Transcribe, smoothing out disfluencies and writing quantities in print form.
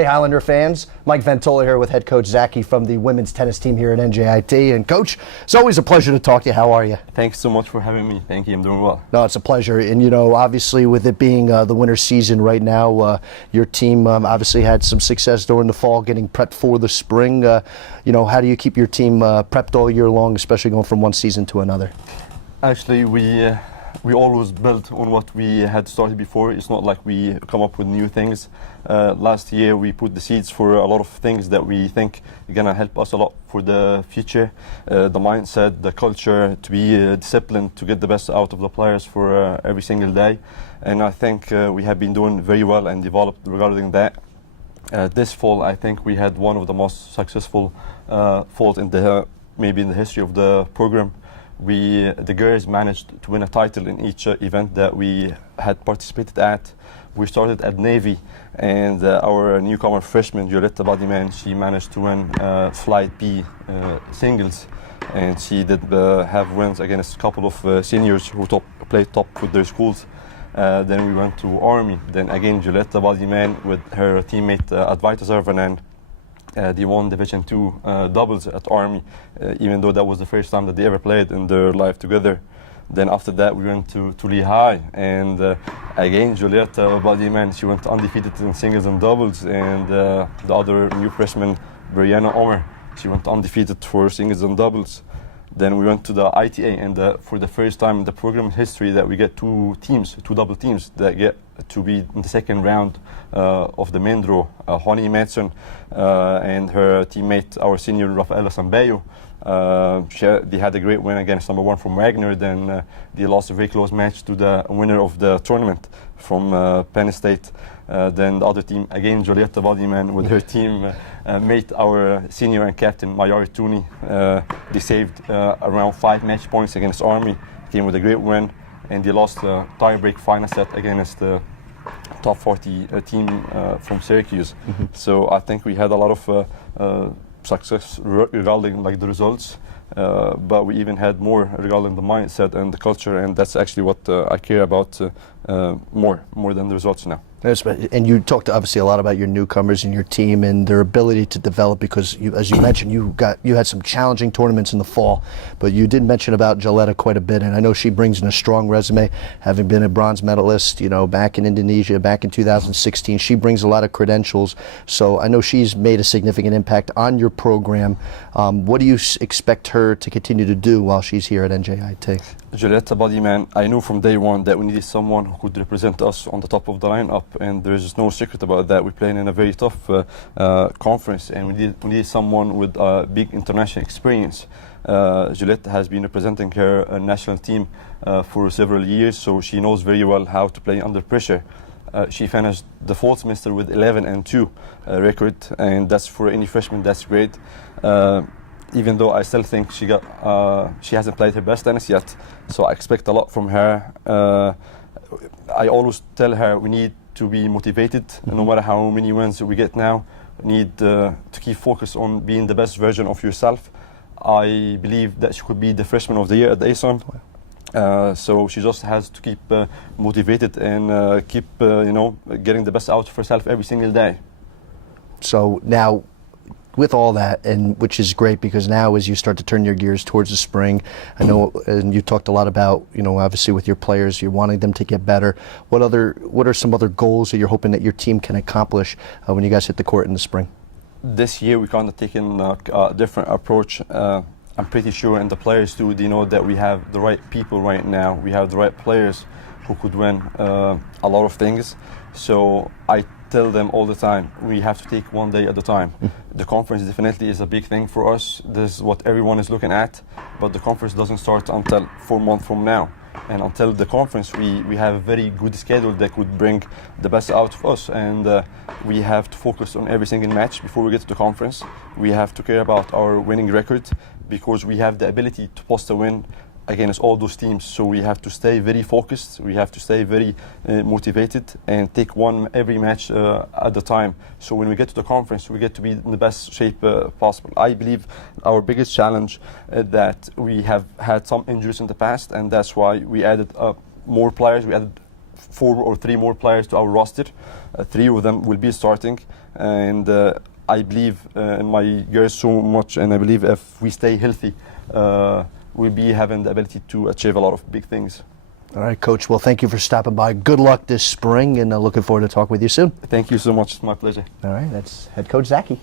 Hey, Highlander fans. Mike Ventola here with head coach Zaki from the women's tennis team here at NJIT. And coach, it's always a pleasure to talk to you. How are you? Thanks so much for having me. Thank you. I'm doing well. No, it's a pleasure. And, you know, obviously with it being the winter season right now, your team obviously had some success during the fall getting prepped for the spring. You know, how do you keep your team prepped all year long, especially going from one season to another? Actually, we always build on what we had started before. It's not like we come up with new things. Last year we put the seeds for a lot of things that we think are going to help us a lot for the future. The mindset, the culture, to be disciplined, to get the best out of the players for every single day. And I think we have been doing very well and developed regarding that. This fall, I think we had one of the most successful falls in maybe in the history of the program. The girls managed to win a title in each event that we had participated at. We started at Navy, and our newcomer freshman, Violetta Badiman, she managed to win Flight B singles, and she did have wins against a couple of seniors who played top with their schools. Then we went to Army. Then again, Violetta Badiman with her teammate Advaita Zarvanan. They won Division II doubles at Army, even though that was the first time that they ever played in their life together. Then after that, we went to Lehigh, and again, Julieta Badiman, she went undefeated in singles and doubles, and the other new freshman, Brianna Omer, she went undefeated for singles and doubles. Then we went to the ITA, and for the first time in the program history that we get two double teams that get to be in the second round of the main draw. Honey Madsen and her teammate, our senior Rafaela Sambayo, they had a great win against number one from Wagner. Then they lost a very close match to the winner of the tournament from Penn State. Then the other team, again, Julieta Badiman with her team mate, our senior and captain, Mayari Tooney. They saved around 5 match points against Army, came with a great win, and they lost the tie-break final set against the top 40 team from Syracuse. Mm-hmm. So I think we had a lot of success regarding like the results, but we even had more regarding the mindset and the culture, and that's actually what I care about more than the results now. And you talked obviously a lot about your newcomers and your team and their ability to develop, because as you mentioned, you had some challenging tournaments in the fall, but you did mention about Jaletta quite a bit, and I know she brings in a strong resume, having been a bronze medalist, you know, back in Indonesia, back in 2016. She brings a lot of credentials, so I know she's made a significant impact on your program. What do you expect her to continue to do while she's here at NJIT? Jaletta Badiman, I knew from day one that we needed someone who could represent us on the top of the lineup, and there's no secret about that. We're playing in a very tough conference, and we needed someone with big international experience. Jaletta has been representing her national team for several years, so she knows very well how to play under pressure. She finished the fall semester with 11-2 record, and that's for any freshman, that's great. Even though I still think she hasn't played her best tennis yet, so I expect a lot from her. I always tell her we need to be motivated, no matter how many wins we get now. We need to keep focused on being the best version of yourself. I believe that she could be the freshman of the year at the ASUN. So she just has to keep motivated and keep getting the best out of herself every single day. So now, with all that, and which is great, because now as you start to turn your gears towards the spring, I know, and you talked a lot about, you know, obviously with your players, you're wanting them to get better. What are some other goals that you're hoping that your team can accomplish when you guys hit the court in the spring? This year we're kind of taking a different approach. I'm pretty sure, and the players too, they know that we have the right people right now. We have the right players who could win a lot of things. So I tell them all the time, we have to take one day at a time. The conference definitely is a big thing for us. This is what everyone is looking at, but the conference doesn't start until 4 months from now. And until the conference, we have a very good schedule that could bring the best out of us. And we have to focus on every single match before we get to the conference. We have to care about our winning record, because we have the ability to post a win against all those teams. So we have to stay very focused, we have to stay very motivated, and take every match at a time. So when we get to the conference, we get to be in the best shape possible. I believe our biggest challenge that we have had some injuries in the past, and that's why we added more players. We added 4 or 3 more players to our roster. 3 of them will be starting, and I believe in my girls so much, and I believe if we stay healthy, we'll be having the ability to achieve a lot of big things. All right, Coach. Well, thank you for stopping by. Good luck this spring, and looking forward to talking with you soon. Thank you so much. It's my pleasure. All right, that's head coach Zaki.